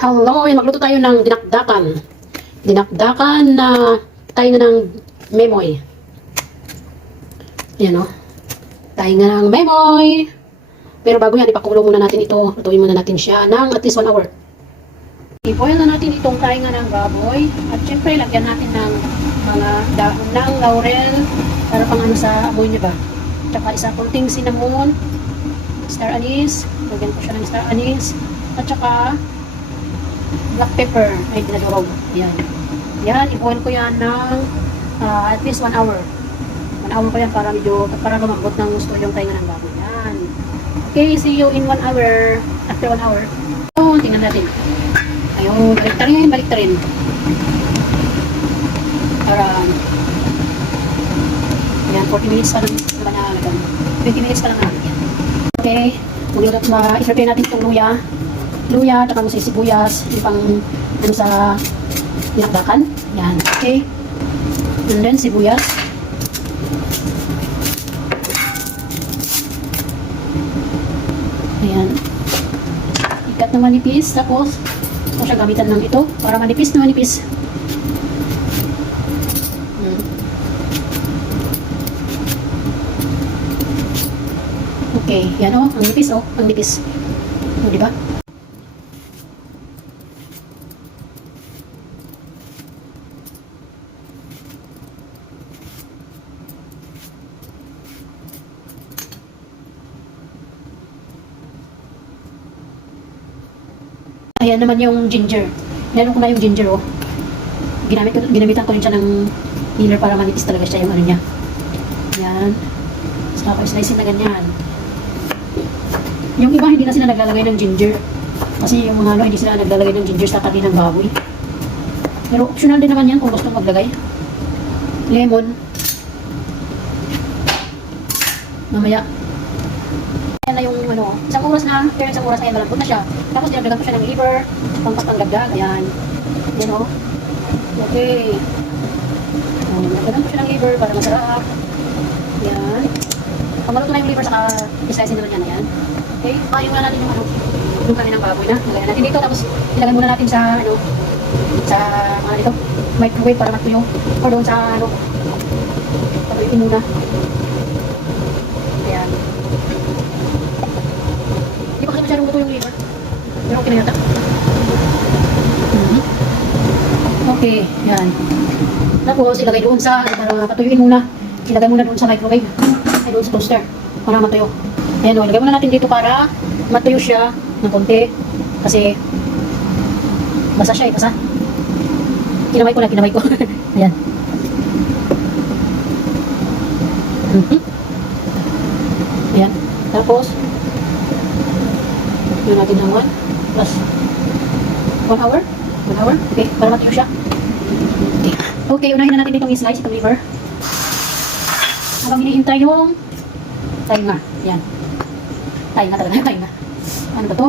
Hello, yan magluto tayo ng dinakdakan. Dinakdakan na tayo nga ng memoy. Ayan o. Tayo nga ng memoy. Pero bago yan, ipakulo muna natin ito. Lutuin muna natin siya ng at least 1 hour. I-boil na natin itong tayo nga ng baboy. At syempre, lagyan natin ng mga dahon ng laurel para pang ano sa amoy niya ba. Tsaka isa kunting cinnamon, star anise. Lagyan ko siya ng star anise. At tsaka black pepper ay dinadurog. Yan. Yan, i-boil ko yan ng ah, at least 1 hour. 1 hour ko yan para medyo, para lumambot ng gusto yung tayo ng baboy. Yan. Okay, see you in 1 hour. After 1 hour. So, tingnan natin. Ayun, balik ta rin, balik ta rin. Para, yan, 40 minutes pa lang na alagan. 20 minutes pa lang yan. Okay, mag-iulap ma i-prepare natin itong luya. Luya, taka mo sa sibuyas, yung pang, ano sa pinakdakan. Yan, okay. And then, sibuyas. Ayan. Ikat na manipis, tapos, ako siya gamitan ng ito, para manipis na manipis. Hmm. Okay, yan o, ang nipis o, ang nipis. O, di Ayan naman yung ginger. Meron ko na yung ginger oh. Ginamit ko, ginamitan ko rin siya ng peeler para manipis talaga siya yung ano niya. Ayan. Saka ko slice na ganyan. Yung iba hindi na sila naglalagay ng ginger. Kasi yung mga ano hindi sila naglalagay ng ginger sa kaninang baboy. Pero optional din naman yan kung gusto maglagay. Lemon. Mamaya. Ayan na yung ano, isang oras na, pero isang oras na yan, malambot na siya. Tapos dinagdagan ko siya ng liver, pangpas pangdagdag, ayan. Yan o. Okay. Um, ko siya ng liver para masarap. Yan. Pag maluto na yung liver, saka isaysin naman yan, ayan. Okay, kayo muna natin yung ano, yung kaninang baboy na. Lagyan natin dito, tapos ilagay muna natin sa, ano, sa, ano dito, microwave para matuyo. Or doon sa, ano, patuyuin muna. Ayan. Hindi pa kasi masyadong luto yung liver. Na yata. Mhm. Okay, yan. Tapos, ilagay doon sa, para patuyuin muna. Ilagay muna doon sa microwave. Ay, doon sa toaster. Para matuyo. Ayan o, ilagay muna natin dito para matuyo siya ng konti. Kasi, basa siya eh, basa. Kinamay ko na, kinamay ko. Ayan. Mhm. Ayan. Tapos, yun natin 1 plus 1 hour. 1 hour. Okay, para matuyo siya. Okay. Okay, unahin na natin itong i-slice, itong liver. Habang hinihintay yung tainga. Yan. Tainga talaga, tainga. Ano ba to?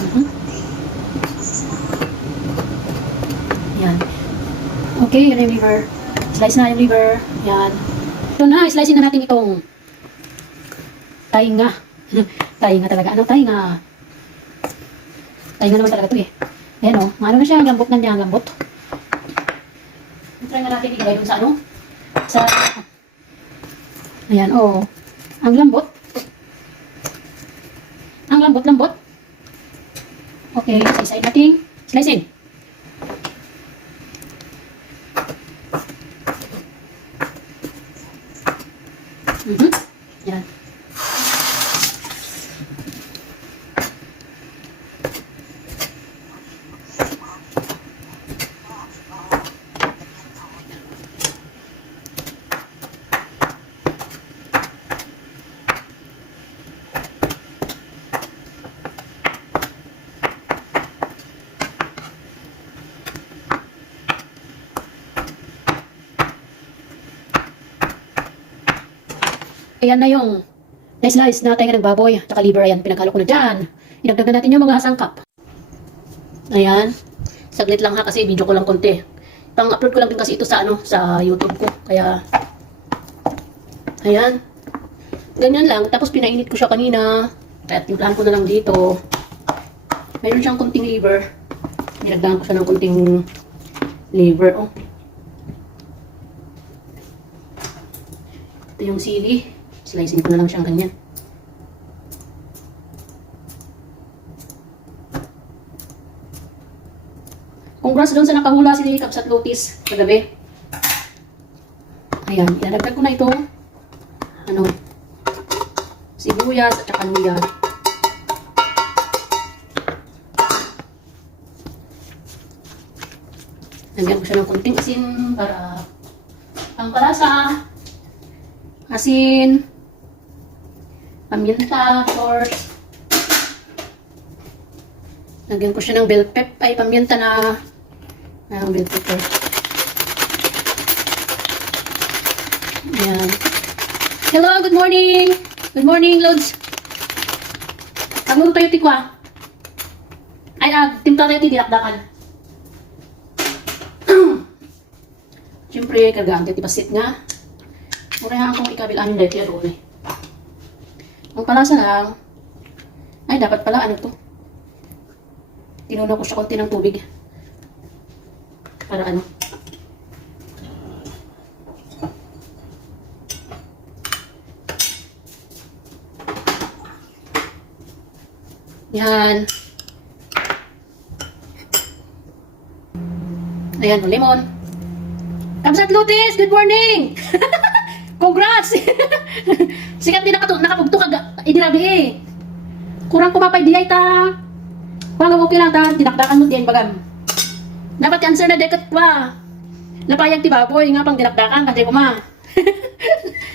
Mhm. Yan. Okay, yun yung liver. Slice na yung liver. Yan. Ito na, slice na natin itong tainga. tainga talaga. Ano tainga? Tainga naman talaga to eh. Ayan o, ano na siya, lambot na niya, lambot. Try na natin ilagay dun sa ano? Sa, ayan o, ang lambot. Ang lambot-lambot. Okay, isa-isain natin. Slice in. Mm-hmm. Ayan na yung na-slice na tayo ng baboy. Tsaka liver, ayan, pinaghalo ko na dyan. Inagdagan natin yung mga sangkap. Ayan. Saglit lang ha kasi video ko lang konti. Pang-upload ko lang din kasi ito sa ano, sa YouTube ko. Kaya Ayan. Ganyan lang. Tapos pinainit ko siya kanina. Kaya timplahan ko na lang dito. Mayroon siyang kunting liver. Nilagdagan ko siya ng kunting liver. Oh. Ito yung sili. Slicing ko na lang siyang ganyan. Congrats doon sa nakahula si Caps at Lotis kagabi. Ayan, ilalagdag ko na ito. Ano? Sibuyas at saka luya. Lagyan ko siya ng konting asin para ang palasa. Asin. Paminta, of course. Lagyan ko siya ng bell pep, ay paminta na ng bell pepper. Ayan. Hello, good morning! Good morning, Lods. Kamu tayo tikwa. Ay, ah, timta tayo tidilakdakan. Siyempre, kargaan tayo tipasit nga. Mura akong ikabilaan yung yun eh. Ang palasa lang, ay dapat pala ano to. Tinuna ko siya konti ng tubig. Para ano. Yan. Ayan, lemon. Kamsat Lutis, good morning! Congrats! Sikat din nakapugto ka idirabi eh. Kurang kumapay di ta. Wala okay lang ta, dinakdakan mo din bagam. Dapat answer na dekat pa. Napayag ti baboy nga pang dinakdakan kasi kuma.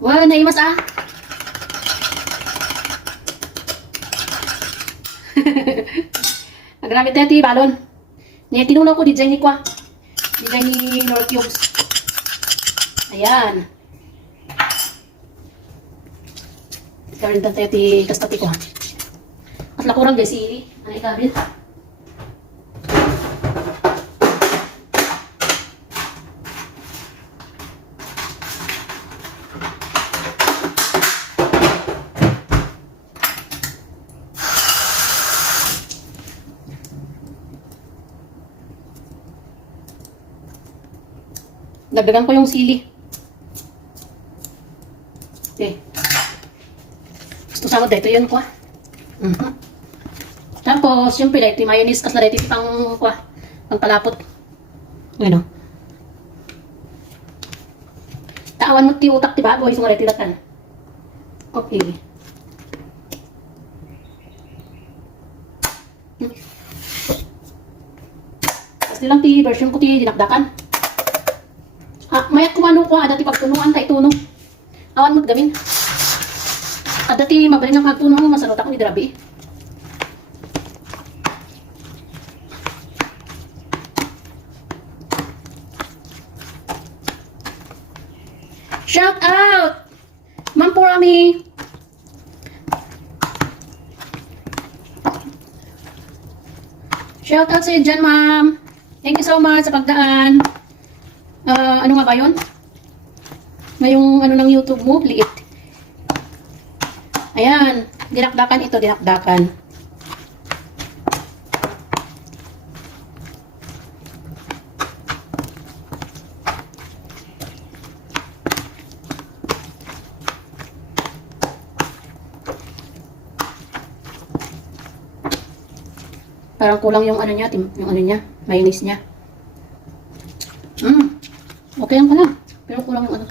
Wala na imas ah. Nagrabe tayo ti balon. Niya tinulaw ko design ni kwa. Design ni Lord Cubes. Ayan. Gawin tayo ti kastati ko. At lakurang guys, si ano ikabil? Dagdagan ko yung sili. Okay. Gusto sa dito yun kwa. Mhm. Tapos, yung pila, ito yung mayonnaise kas na ito pang kwa. Pang palapot. Ano? Tawan mo ti utak ti baboy, sumara ti datan. Okay. Hmm. Kasi lang ti version ko ti dinakdakan. Mayat kumano ko, dati pagtunuan tayo tunong. Awan mo't gamin. At dati mabalin ang pagtunong, masarot ako ni Drabi. Shout out! Ma'am Porami! Shout out sa iyo dyan, ma'am. Thank you so much sa pagdaan. Ah, ano nga ba yun? Ngayong ano ng YouTube mo, liit. Ayan, dinakdakan ito, dinakdakan. Parang kulang yung ano niya, yung ano niya, mayonnaise niya. Okay lang pala. Pero kulang yung ano.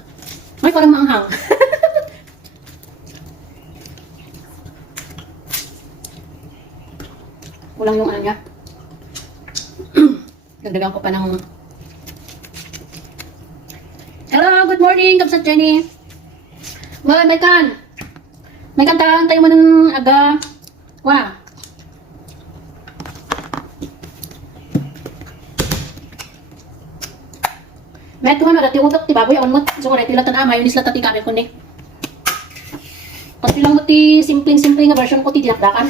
Ay, parang maanghang. kulang yung ano niya. Dagdagan ko pa ng... Hello, good morning, Kapsat Jenny. Well, may kan. May kantahan tayo mo ng aga. Wow. May tuhan na dati utak ti baboy awan mo. So kung tila tan mayonnaise la tati kami kundi. Kasi lang ti simpleng-simpleng nga version ko ti dinakdakan.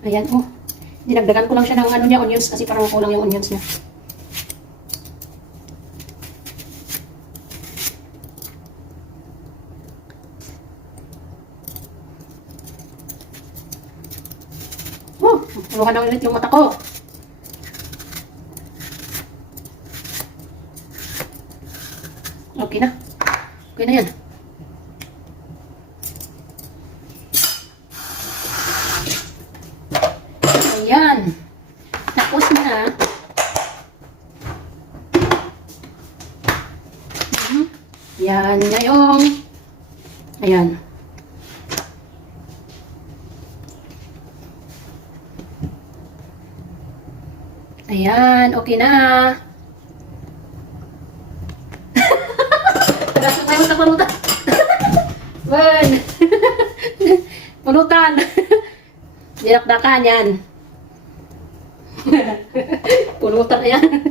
Ayan, oh. Dinagdagan ko lang siya ng ano niya, onions, kasi parang kulang yung onions niya. Oh, puluhan na ulit yung mata ko. Okay na. Okay na yan. Ayan. Tapos na. Mhm. Na yung Ayan. Ayan, okay na. Tagasok tayo sa panutan. Wen. Panutan. Dinakdakan yan. Pulutan na yan.